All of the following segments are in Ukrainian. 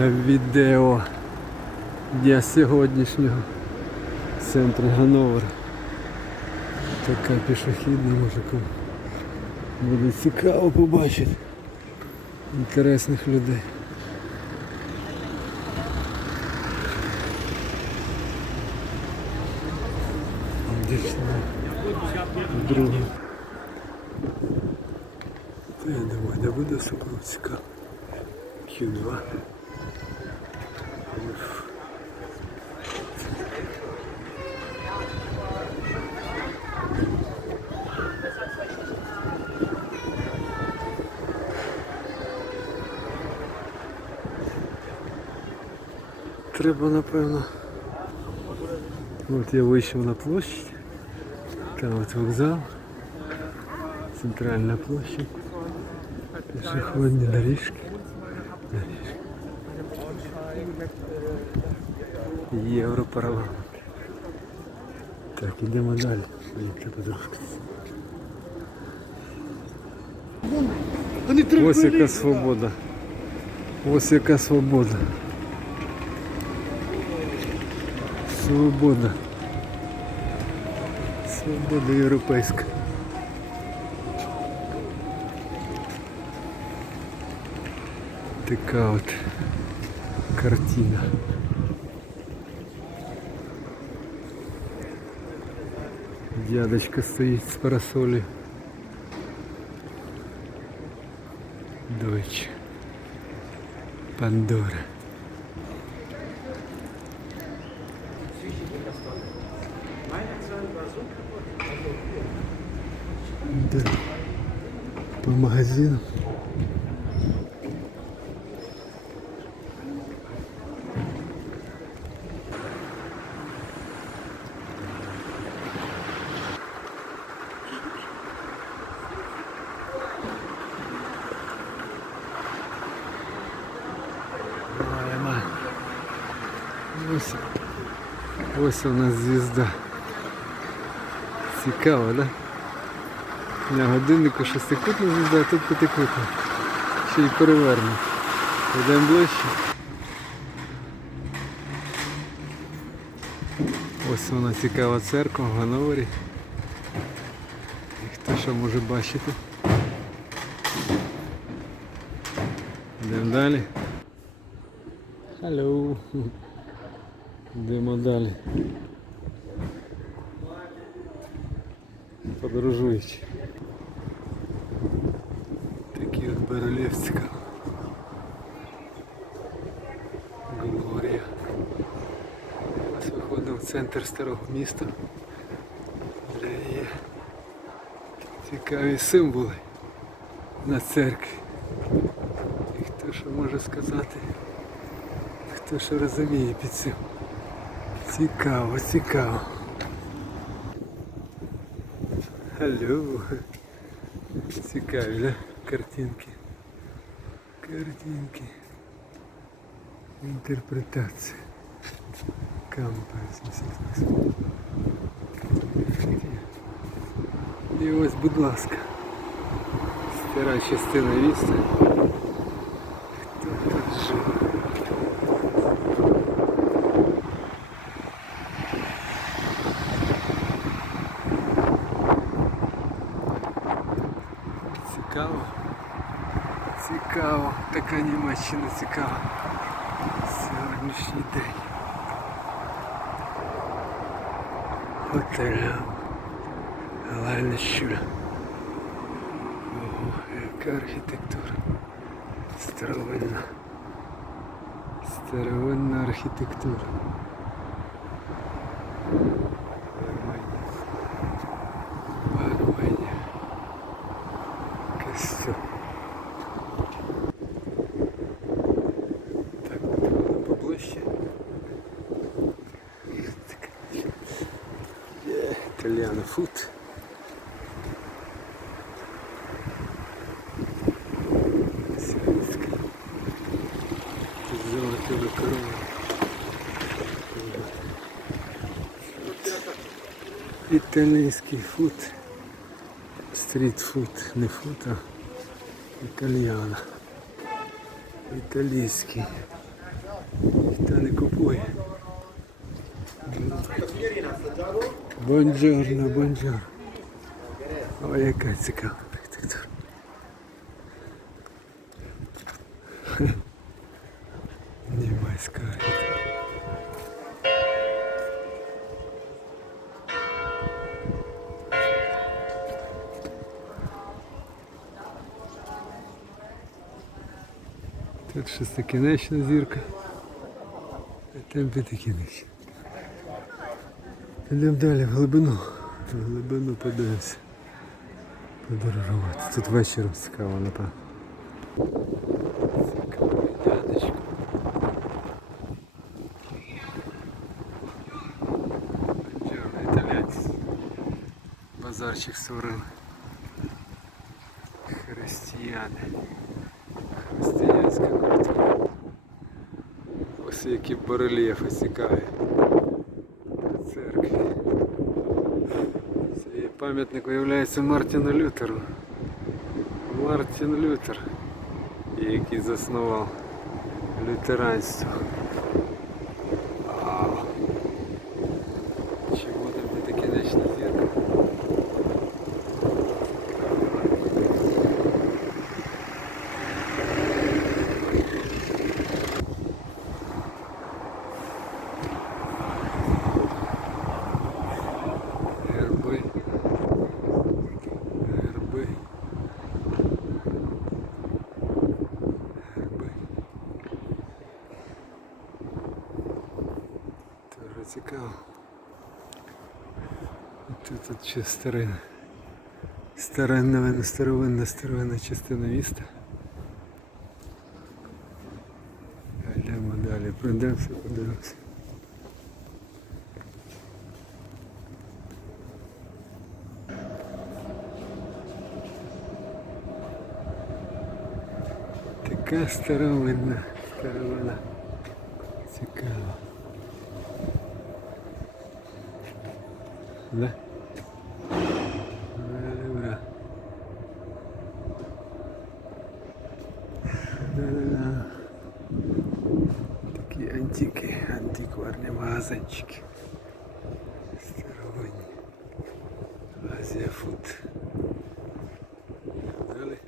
відео дня сьогоднішнього в центрі Гановера. Така пішохідна може кому буде цікаво побачити інтересних людей. Та я думаю, де буде особливо цікаво. Q2. Уф. Треба, напевно. От я вийшов на площадь. Там от вокзал. Центральна площадь. Пішохідні доріжки. Доріжки. Європарламент. Так, ідемо далі. Ось яка свобода. Ось яка свобода. Свобода. Свобода європейська. Така от картина. Дядочка стоїть з парасолі. Дойч. Пандора. Да. По магазинам. Маємо. Ось, ось у нас звізда. Цікаво, да? На годиннику шестикутна звізда, а тут п'ятикутна. Ще й переверну. Йдемо ближче. Ось вона цікава церква в Гановері. І хто що може бачити. Йдемо далі. Алло. Йдемо далі. Подорожуючи. Такий от барельєф. Глорія. Ось виходимо в центр старого міста. Де є цікаві символи на церкві. І хто що може сказати? Хто що розуміє під цим? Цікаво, цікаво. Алло. Цікаві, да? Картинки. Картинки. Інтерпретація. Кампа 88. І ось, будь ласка. Стара частина міста. Хто тут жив? Німеччина цікава. Сьогоднішній день. Готель. Галальна щуля. Ого, яка архітектура. Старовинна. Старовинна архітектура. Арманія. Арманія. Костюм. Так, воно поближче. Так. Є, Фуд. Сільська. Золоті макарони. Італійський фуд. Стрітфуд, не фуд, а італіано. Італійський. Ніхто не купує. Бонджорно, бонджорно. Ой, яка цікава архітектура. Німецька архітектура. Тут шестикінечна зірка, а там п'ятикінечна. Йдемо далі в глибину. В глибину подивимося. Подорожувати. Тут вечором цікаво, напевно. Базарчик створили. Християни. Християнська культура. Ось які барельєфи цікаві. Церкві. Цей пам'ятник виявляється Мартіну Лютеру. Мартін Лютер, який заснував лютеранство. Цікаво. Тут, тут ще старина. Старинна, старовинна, старовинна частина міста. Йдемо далі, пройдемося, подивимося. Така старовинна, старовина. Ne? Ne, dobrá. Antiky, antikvárné vázačky. Starovodní. Asia Food. Dali.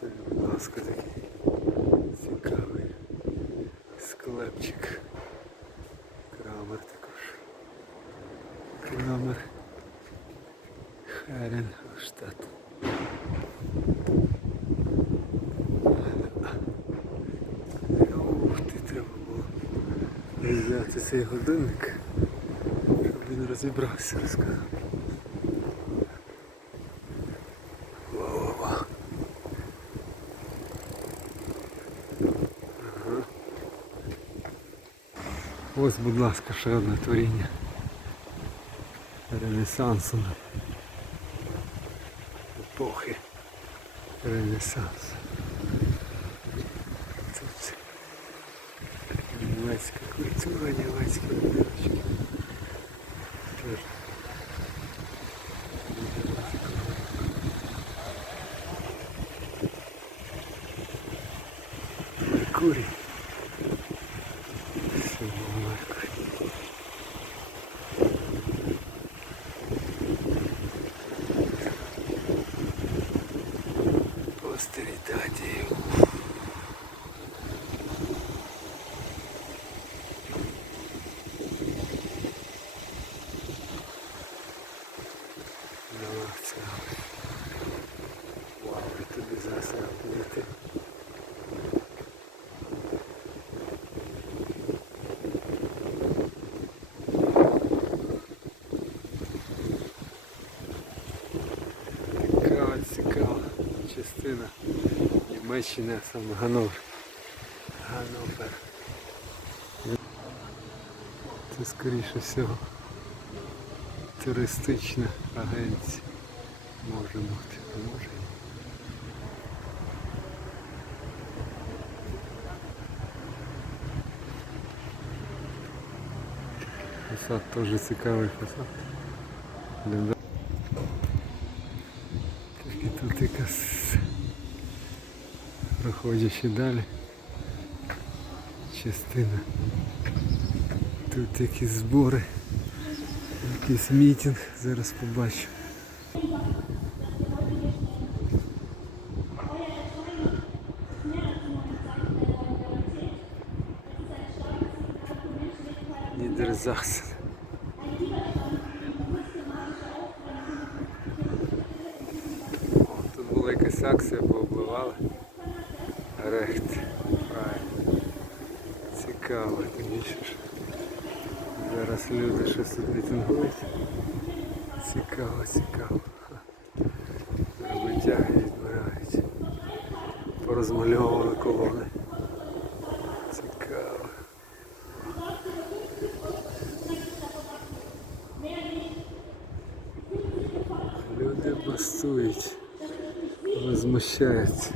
To je láska taky. Ciekavý sklepčik. Взяти цей годинник, щоб він розібрався, розказав. Ось, будь ласка, ще одне творіння. Ренесансу. Епохи. Ренесансу. Тут німецька культура, Німеччини, а саме Ганновер. Ганновер. Це скоріше всього туристична агенція. Може бути, може ні. Фасад теж цікавий фасад. Тут якась проходячи далі. частина. Тут якісь збори, якийсь мітинг, зараз побачу. Нідерзахсен. Тут була якась акція, пообливали. Цікаво, тим більше. Зараз люди щось тут мітингують. Цікаво, цікаво. Витяги відбирають. Порозмальовували колони. Цікаво. Люди бастують, возмущаються.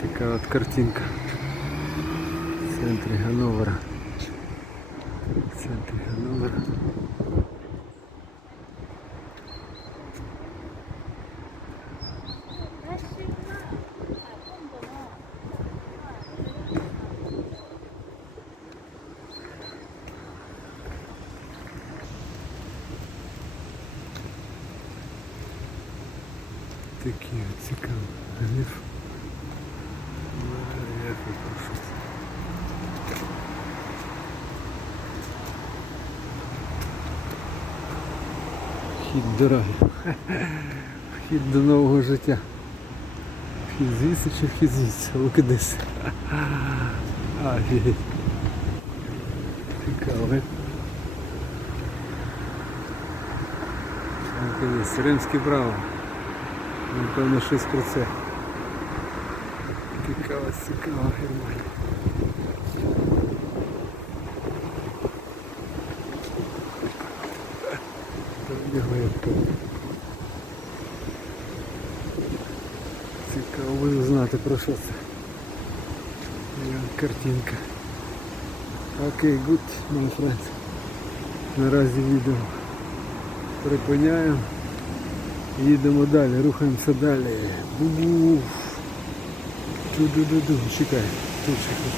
Така от картинка в центрі Ганновера. В центрі Ганновера. Такі от цікаві. Вхід дороги. Вхід до нового життя. Вхід звідси чи вхід звідси? Лукидис. Офігеть. Цікаво. Лукидис. Римське право. Напевно, щось про це. Цікаво, цікаво, Германія. Бігає по. Цікаво буду знати про що це. Картинка. Окей, good, my friend. Наразі відео припиняємо. Їдемо далі, рухаємося далі. Бу-бу. Ту-ду-ду-ду. Чекай. Тут чекай.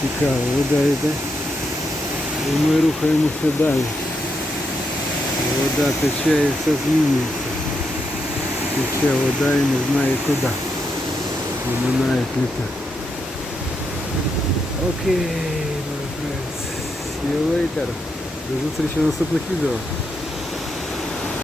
Цікаво, вода йде. І ми рухаємося далі. Вода тече і все змінюється. Тече вода і не знає куди. Виминає літа. Окей, my friends. See you later. До зустрічі в наступних відео.